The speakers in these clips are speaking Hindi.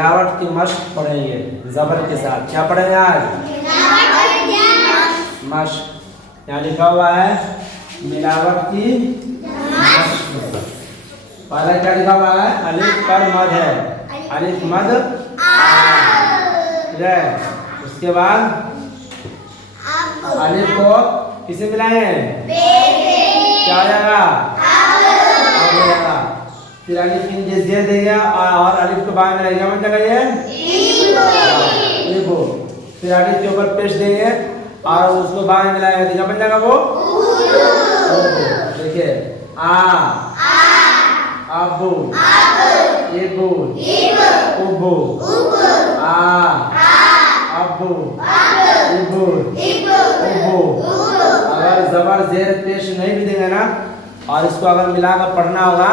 मिलावट की मश्क पढ़ेंगे जबर के साथ। क्या पढ़ेंगे आज? मश्क। यहाँ लिखा हुआ है मिलावट की मश्क। पहले क्या लिखा हुआ है? अलिफ पर मद है, अलिफ मद ठीक है। उसके बाद अलिफ को किसे मिलाएंगे? क्या हो जाएगा? अब हो जाएगा। फिर अलिफ के नीचे जेर देंगे और अलिफ को बाएं में क्या बन जाएगा? ये वो। फिर अलिफ के ऊपर पेश देंगे और उसको बाएं मिलाएंगे तो क्या बन जाएगा? वो देखिए अबू, इबू, उबू, अबू, इबू, उबू। अगर जबर जेर पेश नहीं भी देंगे ना और इसको अगर मिलाकर पढ़ना होगा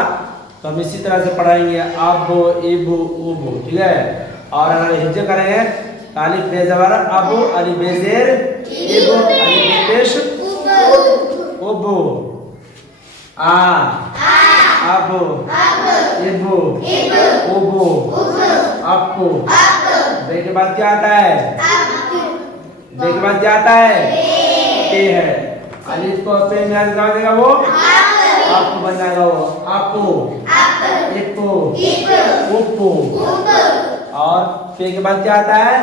तो हम इसी तरह से पढ़ाएंगे अबू, इबू, उबू ठीक है। और अगर हिज्जे करेंगे तो अलिफ बे जबर अबू, अलिफ बे जेर इबू, अलिफ बे पेश उबू, अबू, इबू, उबू, अप्पू। बे के बाद क्या आता है? बे के बाद क्या आता है? पे है। अलिफ को पे में क्या देगा? वो अप्पू बन जाएगा। वो अप्पू, इप्पू, उप्पू। और पे के बाद क्या आता है?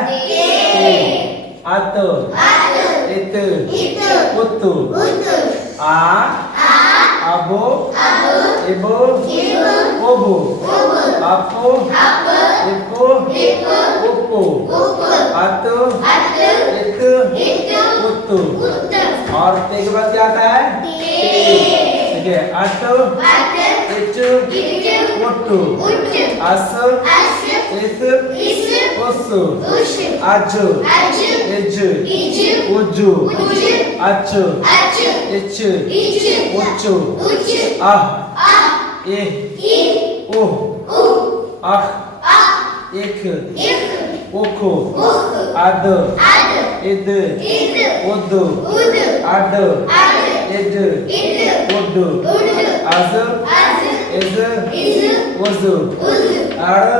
अत, इत, उत्तु, अबू, इबू, उबू, अप्पू, इप्पू, उप्पू, अत, इत, उत्तु। और पे के बाद क्या आता है? ठीक है। अत, इच, उत्तु, अस, इस, उस, अज, इज, उजु, अच, इच, उच्चु, अह, इह, उह, अख, इख, उख, अद, इद, उद, अड, इड, उड, अज, इज, उज, अड़,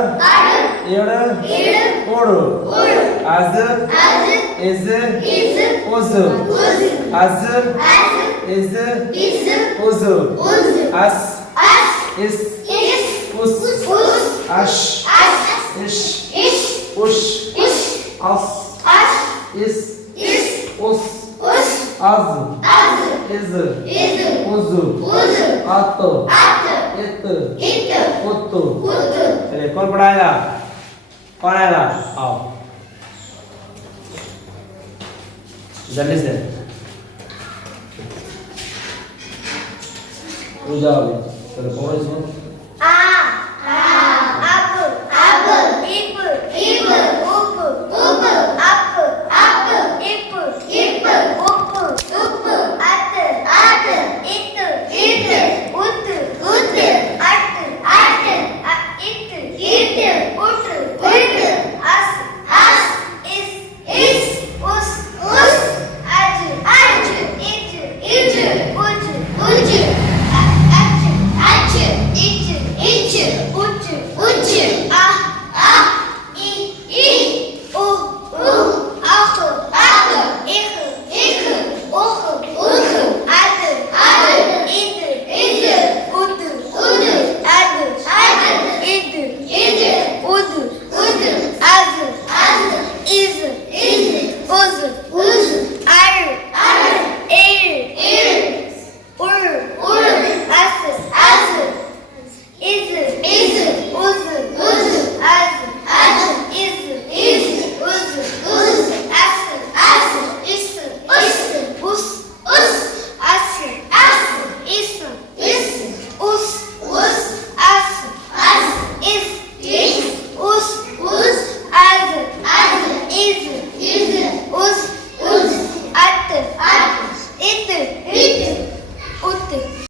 इड़, उड़, अज, इज, उज, अज, इज, उज, अस, इस, उस, अश, इश, उश, अस, इस, उस, अज, इज, उज, अत, इत, उत्तु। चलिए कौन पढ़ाएगा? कौन आएगा? आओ जल्दी से जाओ। चलो कौन इसमें